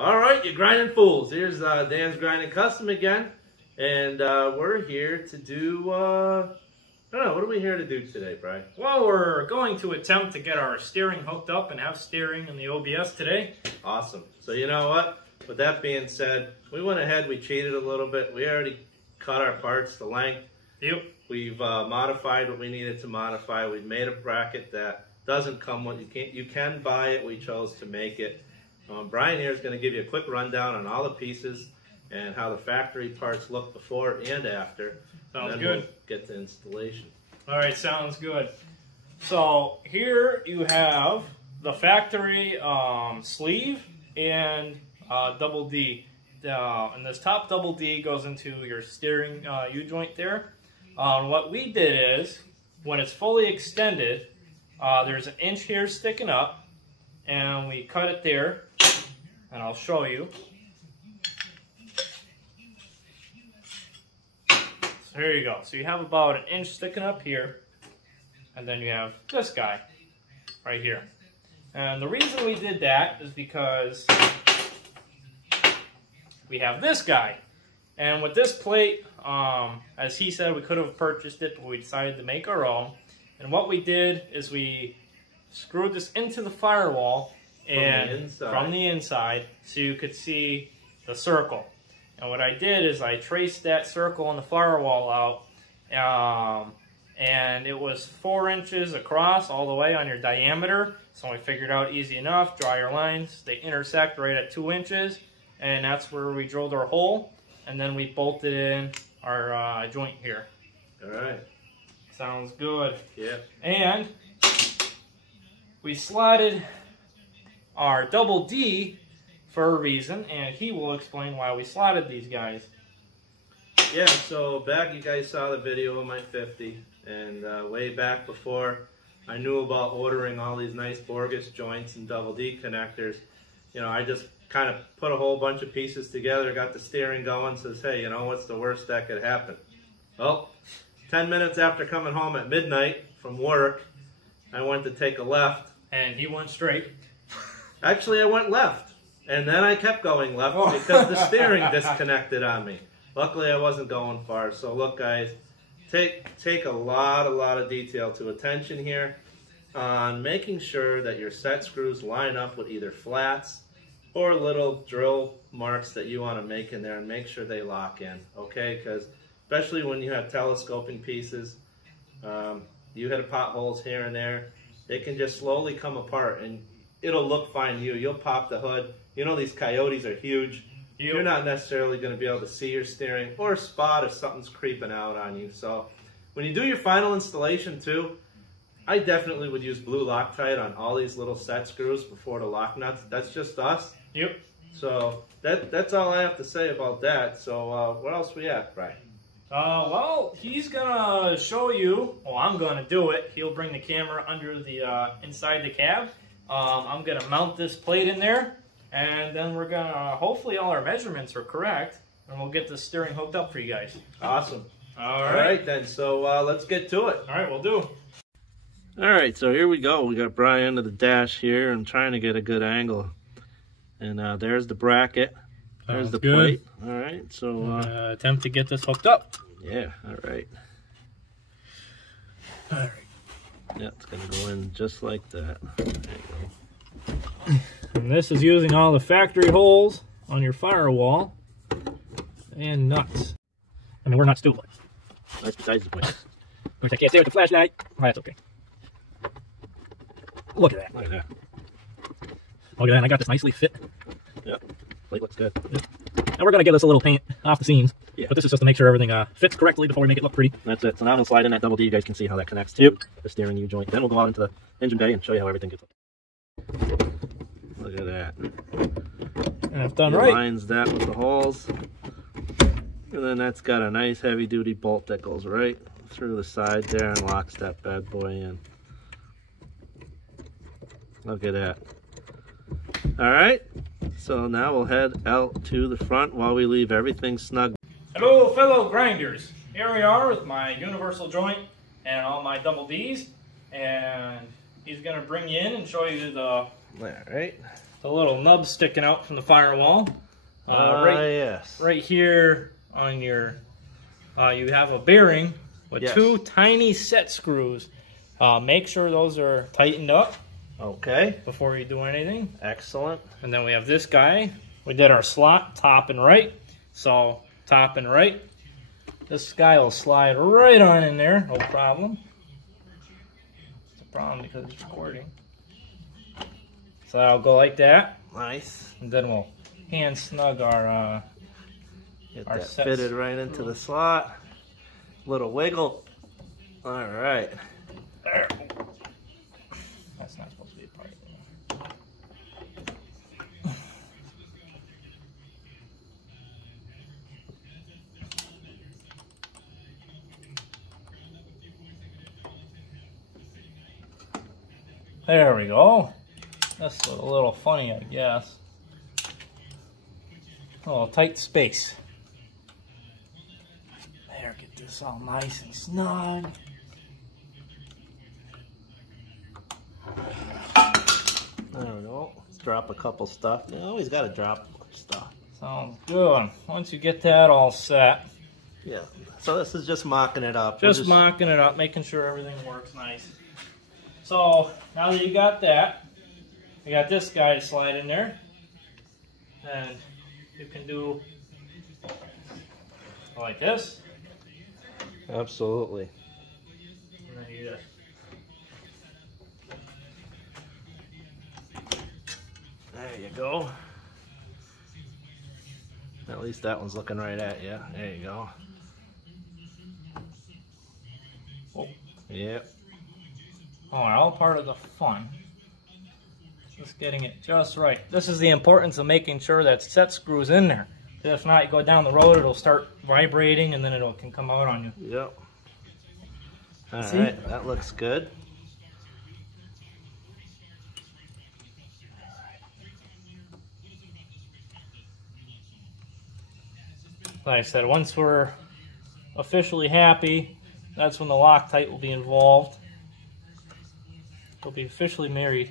All right, you grinding fools. Here's Dan's Grinding Custom again. And we're here to do, I don't know, what are we here to do today, Brian? Well, we're going to attempt to get our steering hooked up and have steering in the OBS today. Awesome. So you know what? With that being said, we went ahead, we cheated a little bit. We already cut our parts to length. Yep. We've modified what we needed to modify. We've made a bracket that doesn't come with, you can buy it. We chose to make it. Brian here is going to give you a quick rundown on all the pieces and how the factory parts look before and after. Sounds and then good. We'll get to installation. All right, sounds good. So here you have the factory sleeve and double D. And this top double D goes into your steering U-joint there. What we did is, when it's fully extended, there's an inch here sticking up, and we cut it there, and I'll show you. So here you go. So you have about an inch sticking up here, and then you have this guy right here. And the reason we did that is because we have this guy. And with this plate, as he said, we could have purchased it, but we decided to make our own. And what we did is we screwed this into the firewall and from the inside so you could see the circle. And what I did is I traced that circle on the firewall out, and it was 4 inches across all the way on your diameter. So we figured out easy enough, draw your lines, they intersect right at 2 inches, and that's where we drilled our hole, and then we bolted in our joint here. All right. Sounds good. Yeah. And we slotted our double D for a reason, and he will explain why we slotted these guys. Yeah, so back you guys saw the video of my 50, and way back before I knew about ordering all these nice Borgus joints and double D connectors, you know, I just kind of put a whole bunch of pieces together, got the steering going, says, hey, you know, what's the worst that could happen? Well, 10 minutes after coming home at midnight from work, I went to take a left. And he went straight. Actually, I went left. And then I kept going left because the steering disconnected on me. Luckily, I wasn't going far. So look, guys, take a lot of detail to attention here on making sure that your set screws line up with either flats or little drill marks that you want to make in there, and make sure they lock in, okay? Because especially when you have telescoping pieces, you hit potholes here and there, they can just slowly come apart, and it'll look fine to you. You'll pop the hood. You know these coyotes are huge. Yep. You're not necessarily going to be able to see your steering or spot if something's creeping out on you. So when you do your final installation too, I definitely would use blue Loctite on all these little set screws before the lock nuts. That's just us. Yep. So that's all I have to say about that. So what else we at, Brian? Well, he's gonna show you. Well, I'm gonna do it. He'll bring the camera under the inside the cab. I'm gonna mount this plate in there, and then we're gonna, hopefully all our measurements are correct, and we'll get the steering hooked up for you guys. Awesome. All right then. So let's get to it. All right, we'll do. All right, so here we go. We got Brian to the dash here. I'm trying to get a good angle. And there's the bracket. There's the plate. All right, so attempt to get this hooked up. Yeah, all right. All right. Yeah, it's gonna go in just like that. There you go. And this is using all the factory holes on your firewall and nuts. I mean, we're not stupid. That's besides the point. Which I can't see with the flashlight. Oh, that's okay. Look at that. Look at that. Look at that. I got this nicely fit. Yeah, plate looks good. Yep. And we're going to give this a little paint off the seams. Yeah. But this is just to make sure everything fits correctly before we make it look pretty. That's it. So now I'm going to slide in that double D. You guys can see how that connects to the steering U-joint. Then we'll go out into the engine bay and show you how everything gets up. Look at that. And I've done It right. lines that with the holes. And then that's got a nice heavy-duty bolt that goes right through the side there and locks that bad boy in. Look at that. All right. So now we'll head out to the front while we leave everything snug. Hello, fellow grinders. Here we are with my universal joint and all my double Ds. And he's going to bring you in and show you the All right. the little nub sticking out from the firewall. Yes. Right here on your, you have a bearing with two tiny set screws. Make sure those are tightened up. Okay. Before you do anything. Excellent. And then we have this guy. We did our slot top and right. So top and right. This guy will slide right on in there, no problem. It's a problem because it's recording. So I'll go like that. Nice. And then we'll hand snug our Get that fitted right into the slot. Little wiggle. All right. There. That's not supposed to be a part. There we go. That's a little funny, I guess. A little tight space. There, get this all nice and snug. There we go. Let's drop a couple stuff. You always got to drop stuff. Sounds good. Once you get that all set. Yeah. So this is just mocking it up. Just mocking it up, making sure everything works nice. So now that you got that, you got this guy to slide in there. And you can do like this. Absolutely. And then you just there you go. At least that one's looking right at you. There you go. oh. Yep. All part of the fun. Just getting it just right. This is the importance of making sure that set screws in there. If not, you go down the road, it'll start vibrating and then it can come out on you. Yep. All right, that looks good. Like I said, once we're officially happy, that's when the Loctite will be involved. We'll be officially married.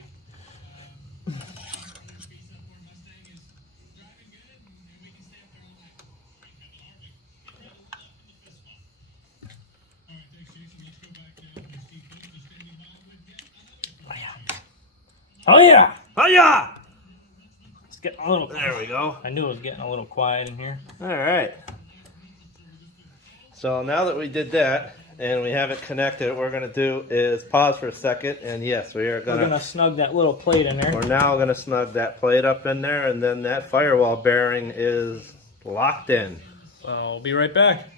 Oh yeah! Oh yeah! It's getting a little. There we go. I knew it was getting a little quiet in here. All right. So now that we did that and we have it connected, what we're going to do is pause for a second. And yes, we're going to snug that little plate in there. We're now going to snug that plate up in there, and then that firewall bearing is locked in. So I'll be right back.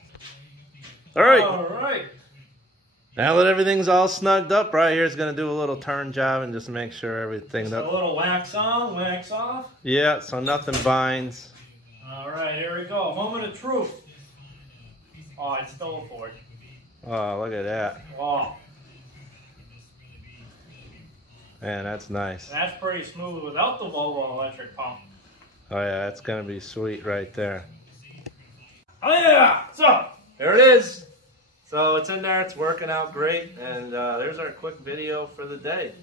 All right. All right. Now that everything's all snugged up, right here is going to do a little turn job and just make sure everything. So a little wax on, wax off. Yeah, so nothing binds. All right, here we go. Moment of truth. Oh, it's still forward. Oh, look at that. Wow. Man, that's nice. That's pretty smooth without the Volvo electric pump. Oh yeah, that's going to be sweet right there. Oh yeah! So, there it is. So it's in there, it's working out great, and there's our quick video for the day.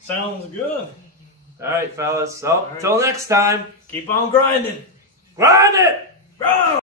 Sounds good. All right, fellas. So, until next time, keep on grinding. grind it! Grow!